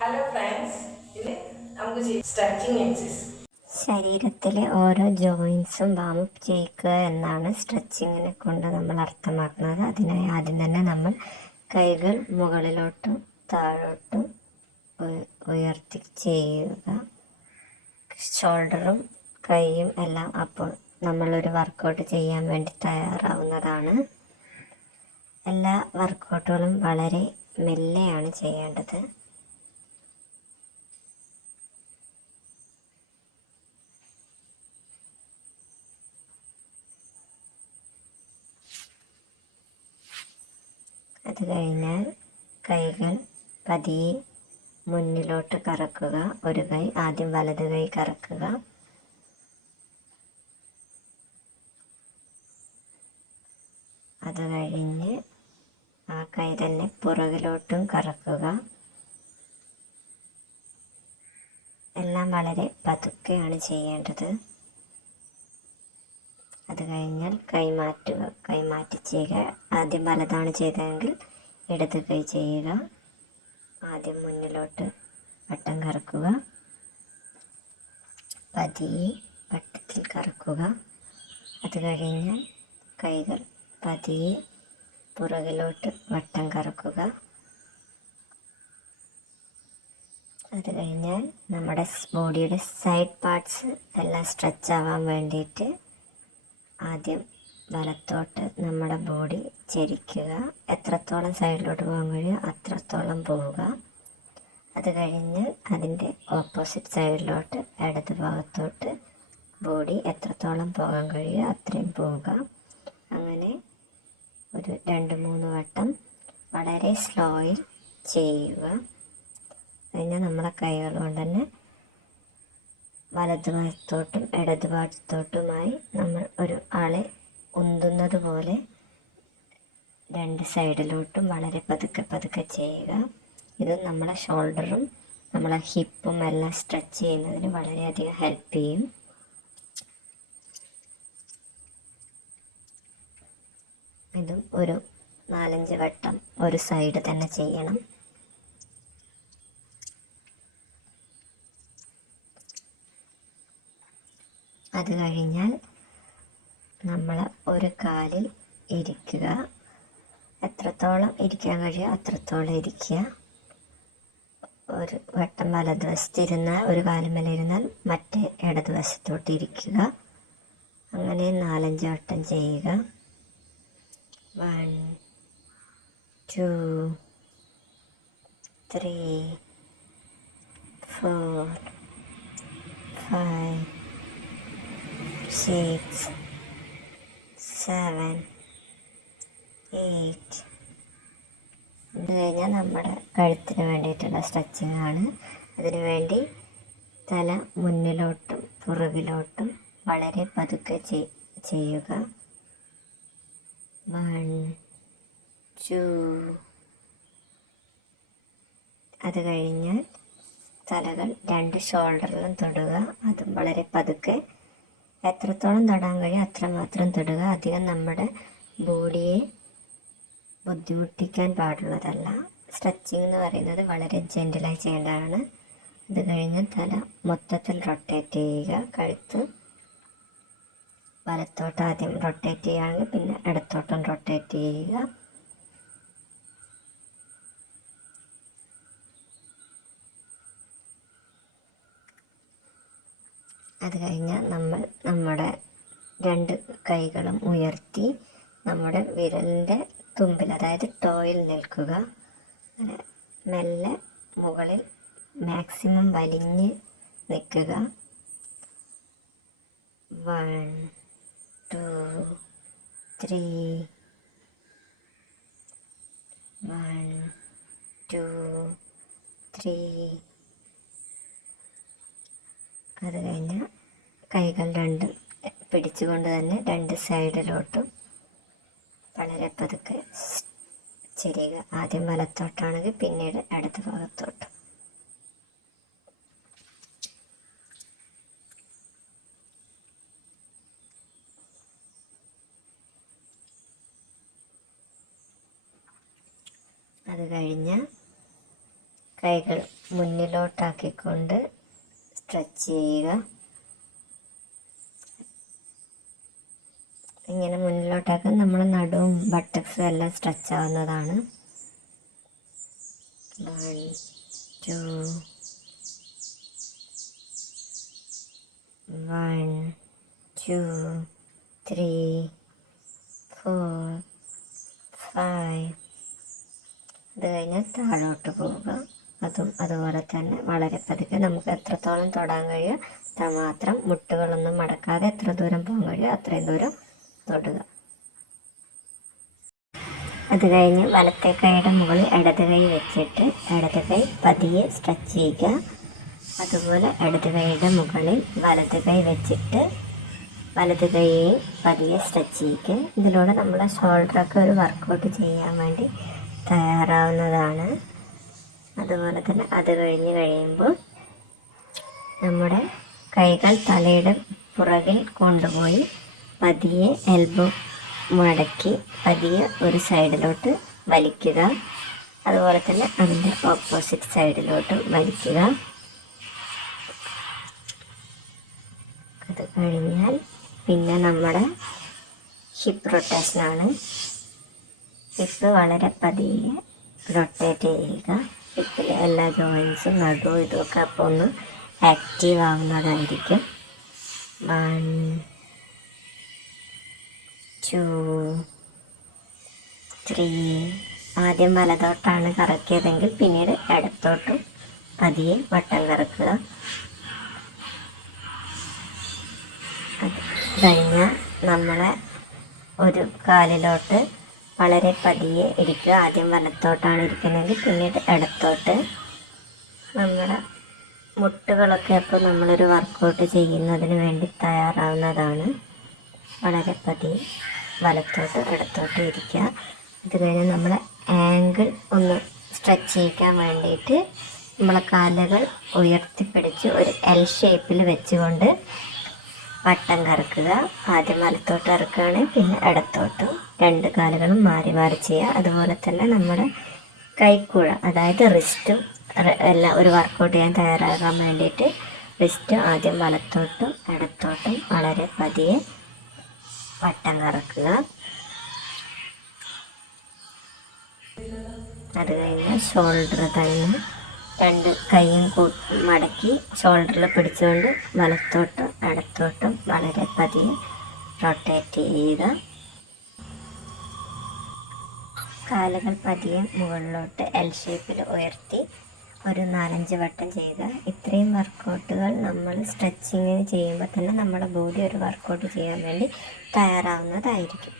Hello friends, ഇത് നമുക്ക് stretching exercise. ശരീരത്തിലെ ഓരോ ജോയിൻസും വാമപ്പ് ചെയ്യിക്കുക എന്നാണ് സ്ട്രെച്ചിങ്ങിനെ കൊണ്ട് നമ്മൾ അർത്ഥമാക്കുന്നത്. അതിനായി ആദ്യം തന്നെ നമ്മൾ കൈകൾ മുകളിലോട്ടും താഴോട്ടും ഉയർത്തി ചെയ്യുക. ഷോൾഡറും കൈയും എല്ലാം അപ്പോൾ നമ്മളൊരു വർക്കൗട്ട് ചെയ്യാൻ വേണ്ടി തയ്യാറാവുന്നതാണ്. എല്ലാ വർക്കൗട്ടുകളും വളരെ മെല്ലെയാണ് ചെയ്യേണ്ടത്. അത് കഴിഞ്ഞാൽ കൈകൾ പതിയെ മുന്നിലോട്ട് കറക്കുക. ഒരു കൈ ആദ്യം വലത് കൈ കറക്കുക. അത് കഴിഞ്ഞ് ആ കൈ തന്നെ പുറകിലോട്ടും കറക്കുക. എല്ലാം വളരെ പതുക്കെയാണ് ചെയ്യേണ്ടത്. അത് കഴിഞ്ഞാൽ കൈമാറ്റി ചെയ്യുക. ആദ്യം വലതാണ് ചെയ്തതെങ്കിൽ ഇടത് കൈ ചെയ്യുക. ആദ്യം മുന്നിലോട്ട് വട്ടം കറക്കുക, പതിയെ വട്ടത്തിൽ കറക്കുക. അത് കഴിഞ്ഞാൽ കൈകൾ പതിയെ പുറകിലോട്ട് വട്ടം കറക്കുക. അത് കഴിഞ്ഞാൽ നമ്മുടെ ബോഡിയുടെ സൈഡ് പാർട്സ് എല്ലാം സ്ട്രെച്ച് ആവാൻ വേണ്ടിയിട്ട് ആദ്യം വലത്തോട്ട് നമ്മുടെ ബോഡി ചരിക്കുക. എത്രത്തോളം സൈഡിലോട്ട് പോകാൻ കഴിയുമോ അത്രത്തോളം പോവുക. അത് കഴിഞ്ഞ് അതിൻ്റെ ഓപ്പോസിറ്റ് സൈഡിലോട്ട് ഇടത് ഭാഗത്തോട്ട് ബോഡി എത്രത്തോളം പോകാൻ കഴിയുമോ അത്രയും പോവുക. അങ്ങനെ ഒരു 2-3 വട്ടം വളരെ സ്ലോയിൽ ചെയ്യുക. കഴിഞ്ഞാൽ നമ്മളെ കൈകൾ കൊണ്ട് തന്നെ വലതുഭാഗത്തോട്ടും ഇടതുഭാഗത്തോട്ടുമായി നമ്മൾ ഒരു ആളെ ഉന്തുന്നത് പോലെ രണ്ട് സൈഡിലോട്ടും വളരെ പതുക്കെ പതുക്കെ ചെയ്യുക. ഇത് നമ്മളെ ഷോൾഡറും നമ്മളെ ഹിപ്പും എല്ലാം സ്ട്രെച്ച് ചെയ്യുന്നതിന് വളരെയധികം ഹെൽപ്പ് ചെയ്യും. ഇതും ഒരു 4-5 വട്ടം ഒരു സൈഡ് തന്നെ ചെയ്യണം. അത് കഴിഞ്ഞാൽ നമ്മൾ ഒരു കാലിൽ ഇരിക്കുക. എത്രത്തോളം ഇരിക്കാൻ കഴിയുമോ അത്രത്തോളം ഇരിക്കുക. ഒരു വട്ടം വലതുവശത്തിരുന്നാൽ ഒരു കാലുമേൽ ഇരുന്നാൽ മറ്റേ ഇടതുവശത്തോട്ട് ഇരിക്കുക. അങ്ങനെ 4-5 വട്ടം ചെയ്യുക. 1 2 3 4 5 6 7 8. ഇത് കഴിഞ്ഞാൽ നമ്മുടെ കഴുത്തിന് വേണ്ടിയിട്ടുള്ള സ്ട്രെച്ചിങ് ആണ്. അതിനു വേണ്ടി തല മുന്നിലോട്ടും പുറകിലോട്ടും വളരെ പതുക്കെ ചെയ്യുക. 1 2. അത് കഴിഞ്ഞാൽ തലകൾ 2 ഷോൾഡറിലും തൊടുക. അതും വളരെ പതുക്കെ എത്രത്തോളം തൊടാൻ കഴിയും അത്രമാത്രം തൊടുക. അധികം നമ്മുടെ ബോഡിയെ ബുദ്ധിമുട്ടിക്കാൻ പാടുള്ളതല്ല. സ്ട്രെച്ചിങ് എന്ന് പറയുന്നത് വളരെ ജെൻറ്റിലായി ചെയ്യേണ്ടതാണ്. അത് കഴിഞ്ഞ് തല മൊത്തത്തിൽ റൊട്ടേറ്റ് ചെയ്യുക. കഴുത്ത് വലത്തോട്ട് ആദ്യം റൊട്ടേറ്റ് ചെയ്യുകയാണെങ്കിൽ പിന്നെ ഇടത്തോട്ടും റൊട്ടേറ്റ് ചെയ്യുക. അത് കഴിഞ്ഞാൽ നമ്മൾ നമ്മുടെ 2 കൈകളും ഉയർത്തി നമ്മുടെ വിരലിൻ്റെ തുമ്പിൽ, അതായത് ടോയിൽ നിൽക്കുക. അങ്ങനെ മെല്ലെ മുകളിൽ മാക്സിമം വലിഞ്ഞ് നിൽക്കുക. 1 2 3 1 2 3. അത് കഴിഞ്ഞ് കൈകൾ രണ്ടും പിടിച്ചുകൊണ്ട് തന്നെ 2 സൈഡിലോട്ടും വളരെ പതുക്കെ ചെരിയുക. ആദ്യം വലത്തോട്ടാണെങ്കിൽ പിന്നീട് ഇടത് ഭാഗത്തോട്ടും. അത് കഴിഞ്ഞ് കൈകൾ മുന്നിലോട്ടാക്കിക്കൊണ്ട് സ്ട്രെച്ച് ചെയ്യുക. ഇങ്ങനെ മുന്നിലോട്ടാക്കാൻ നമ്മൾ നടുവും ബട്ടക്സും എല്ലാം സ്ട്രെച്ച് ആവുന്നതാണ്. 1 2 1 2 3 4 5. അത് കഴിഞ്ഞ് താഴോട്ട് പോവുക. അതും അതുപോലെ തന്നെ വളരെ പതുക്കെ നമുക്ക് എത്രത്തോളം തൊടാൻ കഴിയുമോ അത്രമാത്രം, മുട്ടുകളൊന്നും മടക്കാതെ എത്ര ദൂരം പോകാൻ കഴിയുമോ അത്രയും ദൂരം തൊടുക. അത് കഴിഞ്ഞ് വലത്തെ കൈയുടെ മുകളിൽ ഇടത് കൈ വെച്ചിട്ട് ഇടത് കൈ പതിയെ സ്ട്രെച്ച് ചെയ്യുക. അതുപോലെ ഇടത് കൈയുടെ മുകളിൽ വലത് കൈ വെച്ചിട്ട് വലത് കൈയെയും പതിയെ സ്ട്രെച്ച് ചെയ്യുക. ഇതിലൂടെ നമ്മളെ ഷോൾഡറൊക്കെ ഒരു വർക്കൗട്ട് ചെയ്യാൻ വേണ്ടി തയ്യാറാവുന്നതാണ്. അതുപോലെ തന്നെ അത് കഴിഞ്ഞ് കഴിയുമ്പോൾ നമ്മുടെ കൈകൾ തലയുടെ പുറകിൽ കൊണ്ടുപോയി പതിയെ എൽബോ മടക്കി പതിയെ ഒരു സൈഡിലോട്ട് വലിക്കുക. അതുപോലെ തന്നെ അതിൻ്റെ ഓപ്പോസിറ്റ് സൈഡിലോട്ട് വലിക്കുക. അത് കഴിഞ്ഞാൽ പിന്നെ നമ്മുടെ ഹിപ്പ് റൊട്ടേഷനാണ്. ഹിപ്പ് വളരെ പതിയെ റൊട്ടേറ്റ് ചെയ്യുക. ഹിപ്പിലെ എല്ലാ ജോയിൻസും നടുവും ഇതുമൊക്കെ അപ്പോൾ ഒന്ന് ആക്റ്റീവ് ആവുന്നതായിരിക്കും. 1 2 3. ആദ്യം വലതോട്ടാണ് കറക്കിയതെങ്കിൽ പിന്നീട് ഇടത്തോട്ടും പതിയെ വട്ടം കറക്കുക. അത് കഴിഞ്ഞാൽ നമ്മളെ ഒരു കാലിലോട്ട് വളരെ പതിയെ ഇരിക്കുക. ആദ്യം വലത്തോട്ടാണ് ഇരിക്കുന്നതെങ്കിൽ പിന്നീട് ഇടത്തോട്ട്. നമ്മുടെ മുട്ടുകളൊക്കെ അപ്പോൾ നമ്മളൊരു വർക്കൗട്ട് ചെയ്യുന്നതിന് വേണ്ടി തയ്യാറാവുന്നതാണ്. വളരെ പതിയെ വലത്തോട്ട് ഇടത്തോട്ട് ഇരിക്കുക. അത് കഴിഞ്ഞ് നമ്മൾ ആംഗിൾ ഒന്ന് സ്ട്രെച്ച് ചെയ്യിക്കാൻ വേണ്ടിയിട്ട് നമ്മളെ കാലുകൾ ഉയർത്തിപ്പിടിച്ച് ഒരു എൽ ഷേപ്പിൽ വെച്ചുകൊണ്ട് വട്ടം കറക്കുക. ആദ്യം വലത്തോട്ട് ഇറക്കുകയാണെങ്കിൽ പിന്നെ ഇടത്തോട്ടും, രണ്ട് കാലുകളും മാറി മാറി ചെയ്യുക. അതുപോലെ തന്നെ നമ്മുടെ കൈക്കുഴ, അതായത് റിസ്റ്റും എല്ലാം ഒരു വർക്കൗട്ട് ചെയ്യാൻ തയ്യാറാകാൻ വേണ്ടിയിട്ട് റിസ്റ്റ് ആദ്യം വലത്തോട്ടും ഇടത്തോട്ടും വളരെ പതിയെ വട്ടം കറക്കുക. അത് കഴിഞ്ഞാൽ ഷോൾഡർ തന്നെ രണ്ട് കൈയും മടക്കി ഷോൾഡറിൽ പിടിച്ചുകൊണ്ട് വലത്തോട്ടും ഇടത്തോട്ടും വളരെ പതിയെ റൊട്ടേറ്റ് ചെയ്യുക. കാലുകൾ പതിയെ മുകളിലോട്ട് എൽ ഷേപ്പിൽ ഉയർത്തി ഒരു 4-5 വട്ടം ചെയ്യുക. ഇത്രയും വർക്കൗട്ടുകൾ നമ്മൾ സ്ട്രെച്ചിങ്ങിന് ചെയ്യുമ്പോൾ തന്നെ നമ്മുടെ ബോഡി ഒരു വർക്കൗട്ട് ചെയ്യാൻ വേണ്ടി തയ്യാറാവുന്നതായിരിക്കും.